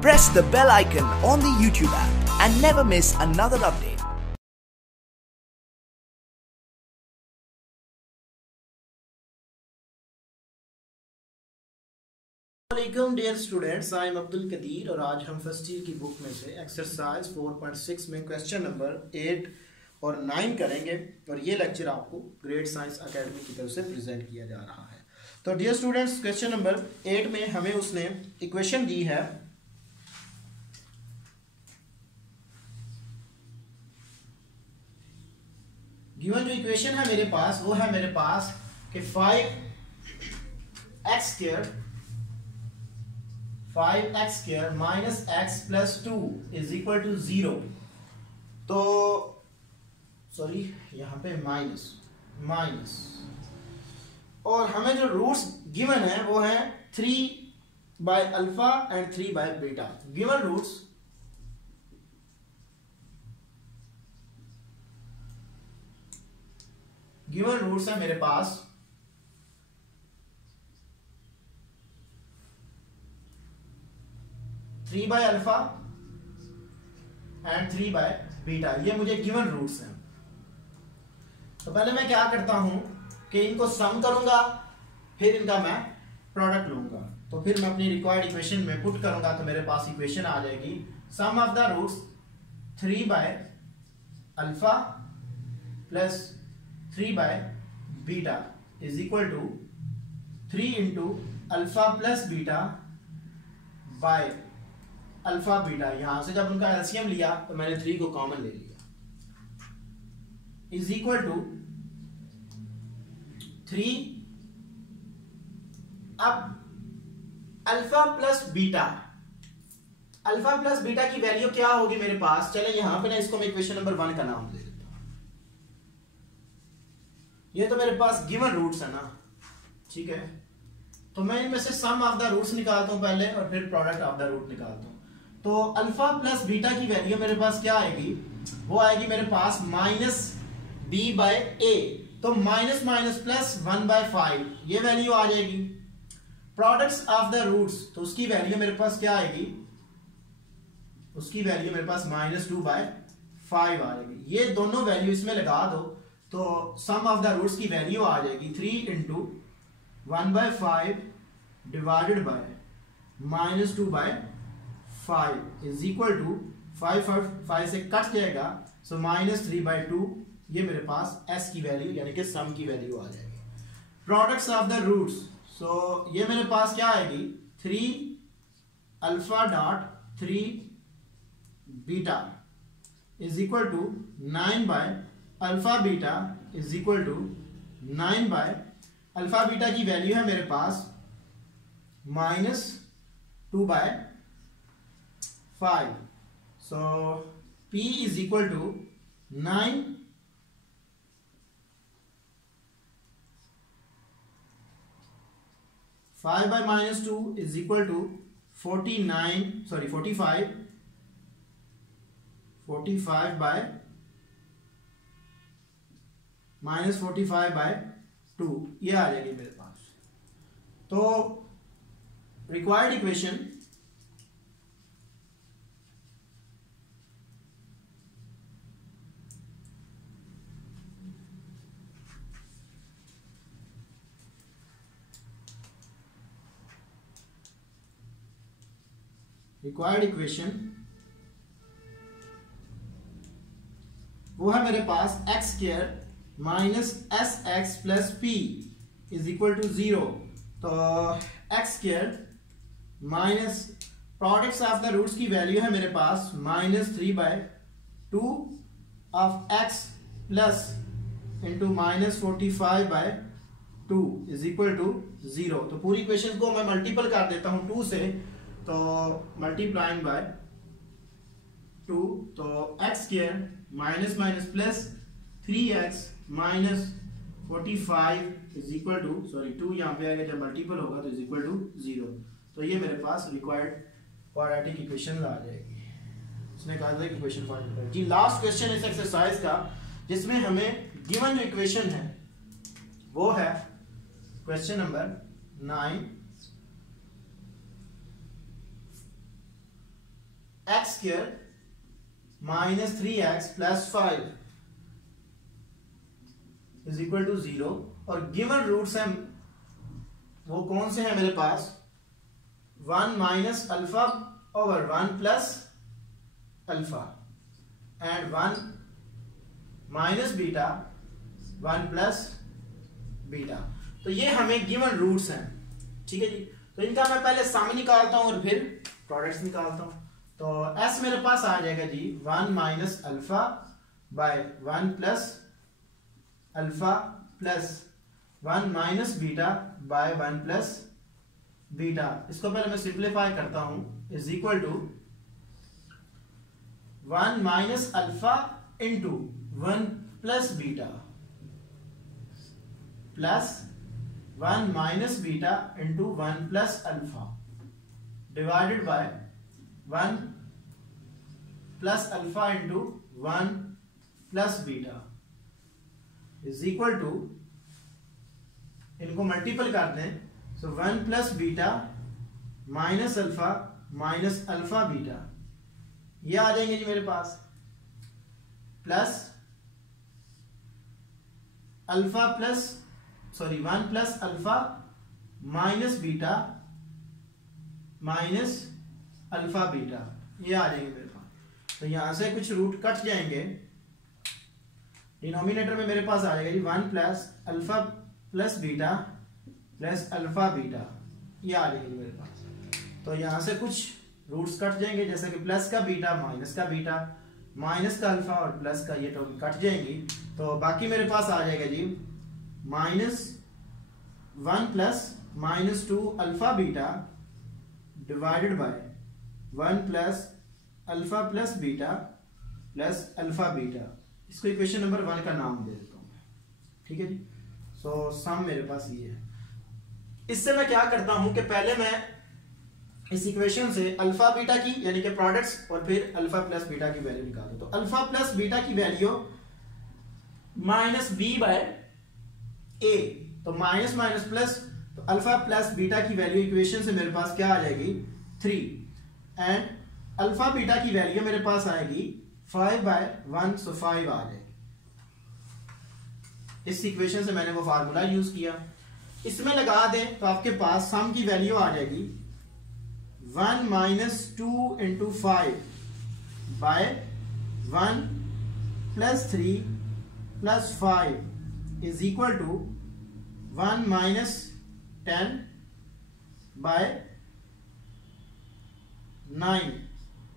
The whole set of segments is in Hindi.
Press the bell icon on the YouTube app and never miss another update. वालेकुम dear students, I am Abdul Qadir और आज हम फर्स्ट ईयर की बुक में से एक्सरसाइज 4.6 में क्वेश्चन नंबर 8 और 9 करेंगे और ये लेक्चर आपको ग्रेड साइंस एकेडमी की तरफ से प्रेजेंट किया जा रहा है। तो डियर स्टूडेंट्स, क्वेश्चन नंबर 8 में हमें उसने इक्वेशन दी है गिवन जो इक्वेशन है मेरे पास वो है मेरे पास कि 5x square minus x plus 2 is equal to 0। तो सॉरी यहाँ पे माइनस और हमें जो रूट्स गिवन है वो है 3 by alpha and 3 by beta. Given roots है मेरे पास 3 by alpha and 3 by beta, ये मुझे गिवन रूट्स हैं। तो पहले मैं क्या करता हूं कि इनको सम करूंगा, फिर इनका मैं प्रोडक्ट लूंगा, तो फिर मैं अपनी रिक्वायर्ड इक्वेशन में पुट करूंगा तो मेरे पास इक्वेशन आ जाएगी sum of the roots 3 by alpha plus 3 by beta is equal to 3 into alpha plus beta by alpha beta. यहां से जब उनका एलसीएम लिया तो मैंने 3 को कॉमन ले लिया इज इक्वल टू 3। अब अल्फा प्लस बीटा की वैल्यू क्या होगी मेरे पास, चले यहां पे ना इसको मैं इक्वेशन नंबर 1 का नाम दे देता हूं। ये तो मेरे पास गिवन रूट्स है ना, ठीक है। तो मैं इनमें से सम ऑफ द रूट्स निकालता हूं पहले और फिर प्रोडक्ट ऑफ द रूट निकालता हूं। तो अल्फा प्लस बीटा की वैल्यू मेरे पास क्या आएगी, वो आएगी मेरे पास माइनस बी बाय ए। तो माइनस माइनस प्लस 1/5 ये वैल्यू आ जाएगी। प्रोडक्ट्स ऑफ द रूट्स, तो उसकी वैल्यू मेरे पास क्या आएगी, उसकी वैल्यू मेरे पास -2/5 आ जाएगी। ये दोनों वैल्यू इसमें लगा दो तो सम ऑफ द रूट्स की वैल्यू आ जाएगी 3 into 1/5 divided by -2/5 is equal to 5 से कट जाएगा, सो -3/2 ये मेरे पास s की वैल्यू यानी कि सम की वैल्यू आ जाएगी। Products of the roots, so ये मेरे पास क्या आएगी 3 alpha dot 3 beta is equal to 9 by alpha beta is equal to 9 by alpha beta की वैल्यू है मेरे पास -2/5। So P is equal to 9 5 by -2 is equal to 45 by -45/2 ये आ जाएगी मेरे पास। तो रिक्वायर्ड इक्वेशन वो है मेरे पास x square minus S x plus P is equal to 0। तो x square minus products of the roots की वैल्यू है मेरे पास -3/2 of x plus into -45/2 is equal to 0। तो पूरी इक्वेशन को मैं मल्टीपल कर देता हूं 2 से, तो मल्टीप्लाइंग बाय 2, तो x square minus minus plus 3x minus 45 is equal to 2 यहाँ पे आएगा, जब मल्टीपल होगा तो इज इक्वल टू 0। तो ये मेरे पास रिक्वायर्ड क्वाड्रेटिक इक्वेशन आ जाएगी। इसने कहा था इक्वेशन फाइंड करें जी। लास्ट क्वेश्चन इस एक्सरसाइज का जिसमें हमें गिवन जो इक्वेशन है वो है question number 9। X square minus 3x plus 5 is equal to 0 और गिवन रूट्स हैं वो कौन से हैं मेरे पास 1 minus alpha over 1 plus alpha and 1 minus beta 1 plus beta. तो ये हमें गिवन रूट्स हैं, ठीक है जी। तो इनका मैं पहले सम निकालता हूं और फिर प्रोडक्ट्स निकालता हूं। तो s मेरे पास आ जाएगा जी 1 minus alpha by 1 plus alpha plus 1 minus beta by 1 plus beta. इसको पहले मैं सिंप्लीफाई करता हूं is equal to 1 minus alpha into 1 plus beta plus 1 minus beta into 1 plus alpha divided by 1 plus alpha into 1 plus beta is equal to, इनको मल्टीपल कर दें so 1 plus beta minus alpha beta ये आ जाएंगे जी मेरे पास plus alpha plus 1 plus alpha minus beta minus alpha beta ये आ जाएंगे मेरे पास। तो यहां से कुछ रूट कट जाएंगे, डिनोमिनेटर में मेरे पास आ जाएगा जी 1 plus alpha plus beta plus alpha beta ये आ जाएगी मेरे पास। तो यहां से कुछ रूट्स कट जाएंगे जैसे कि प्लस का बीटा माइनस का अल्फा और प्लस का ये टर्म कट जाएंगी। तो बाकी मेरे पास आ जाएगा जी minus 1 plus minus 2 alpha beta divided by 1 plus alpha plus beta plus alpha beta. इसको इक्वेशन नंबर 1 का नाम दे देता हूं, ठीक है जी। सो सम मेरे पास ये है। इससे मैं क्या करता हूं कि पहले मैं इस इक्वेशन से अल्फा बीटा की यानी कि प्रोडक्ट्स और फिर अल्फा प्लस बीटा की वैल्यू निकालता हूं। तो अल्फा प्लस बीटा की वैल्यू माइनस बी बाय ए, तो माइनस माइनस प्लस, तो अल्फा प्लस बीटा की वैल्यू इक्वेशन से मेरे पास क्या आ जाएगी 3 एंड अल्फा बीटा की वैल्यू मेरे पास आएगी 5 बाय 1 सो 5 आ जाएगी। इस इक्वेशन से मैंने वो फार्मूला यूज किया, इसमें लगा दें तो आपके पास सम की वैल्यू आ जाएगी 1 minus 2 into 5 by 1 plus 3 plus 5 is equal to 1 minus 10 by 9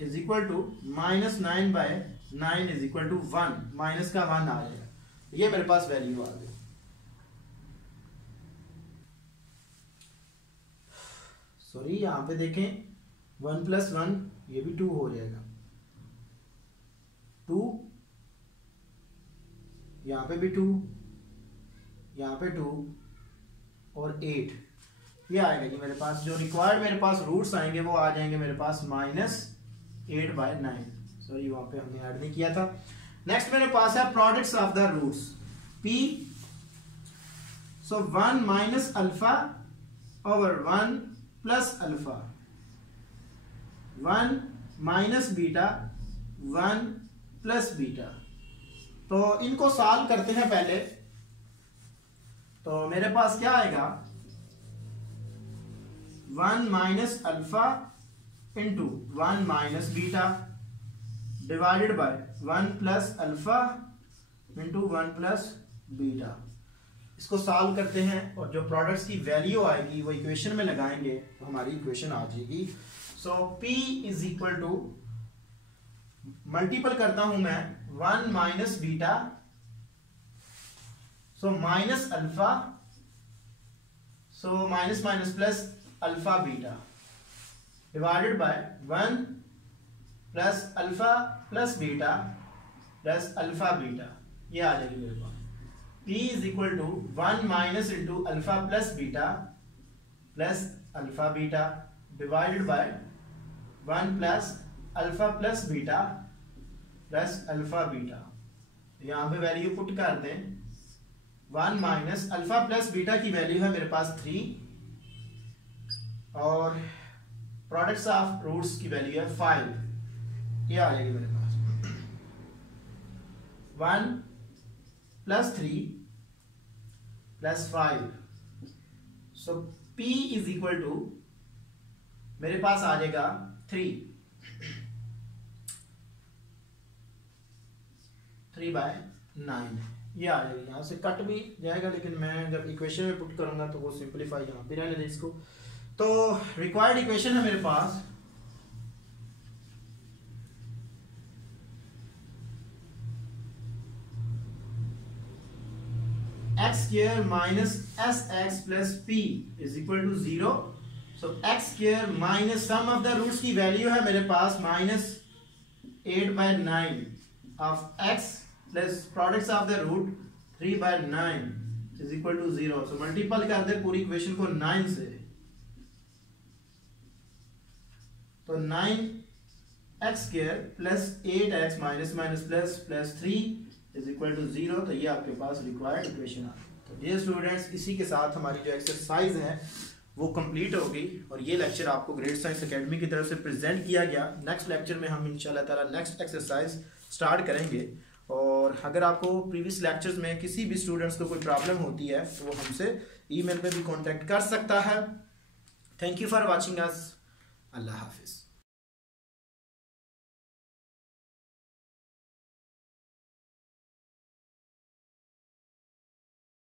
is equal to minus 9 by 9 is equal to 1, minus का 1 आ जाएगा। ये मेरे पास वैल्यू आ गई। सॉरी यहां पे देखें 1 प्लस 1 ये भी 2 हो जाएगा, 2 यहां पे भी 2, यहां पे 2 और 8 ये आएगा जी मेरे पास। जो रिक्वायर्ड मेरे पास रूट्स आएंगे वो आ जाएंगे मेरे पास माइनस 8 बाय 9। सॉरी वहां पे हमने ऐड नहीं किया था। नेक्स्ट मेरे पास है products of the roots P। So 1 minus alpha over 1 plus alpha 1 minus beta 1 plus beta. तो इनको सॉल्व करते हैं पहले। तो मेरे पास क्या आएगा 1 minus alpha into 1 minus beta divided by 1 plus alpha into 1 plus beta. इसको सॉल्व करते हैं और जो प्रोडक्ट्स की वैल्यू आएगी वो इक्वेशन में लगाएंगे तो हमारी इक्वेशन आ जाएगी। So P is equal to, multiple करता हूं मैं 1 minus beta, so minus alpha, so minus minus plus alpha beta divided by 1 plus alpha plus beta plus alpha beta ये आ जाएगी मेरे पास। P is equal to 1 minus into alpha plus beta plus alpha beta divided by 1 plus alpha plus beta plus alpha beta. यहां पे वैल्यू पुट कर दें 1 माइनस अल्फा प्लस बीटा की वैल्यू है मेरे पास 3 और प्रोडक्ट्स ऑफ रूट्स की वैल्यू है 5। ये आ जाएगी मेरे पास 1 + 3 + 5, सो P इज इक्वल टू मेरे पास आ जाएगा 3 3/9, ये आ जाएगी। यहाँ से कट भी जाएगा, लेकिन मैं जब इक्वेशन में पुट करूंगा तो वो सिंपलीफाई यहाँ पे रहने दे इसको। तो रिक्वायर्ड इक्वेशन है मेरे पास x² - sx + p is equal to 0। So x² minus sum of the roots की वैल्यू है मेरे पास -8/9 of x plus products of the root 3/9 is equal to 0। So multiple कर दे पूरी इक्वेशन को 9 से, तो 9x² + 8x - -++ 3 is equal to 0। तो ये आपके पास रिक्वायर्ड इक्वेशन आ गई। तो डियर स्टूडेंट्स, इसी के साथ हमारी जो एक्सरसाइज है वो कंप्लीट हो गई और ये लेक्चर आपको ग्रेड साइंस एकेडमी की तरफ से प्रेजेंट किया गया। नेक्स्ट लेक्चर में हम इंशाल्लाह ताला नेक्स्ट एक्सरसाइज स्टार्ट करेंगे। और अगर आपको प्रीवियस लेक्चर्स में किसी भी स्टूडेंट्स को कोई प्रॉब्लम होती है तो वो हमसे ईमेल पे भी कांटेक्ट कर सकता है। Thank you for watching us. अल्लाह हाफिज़।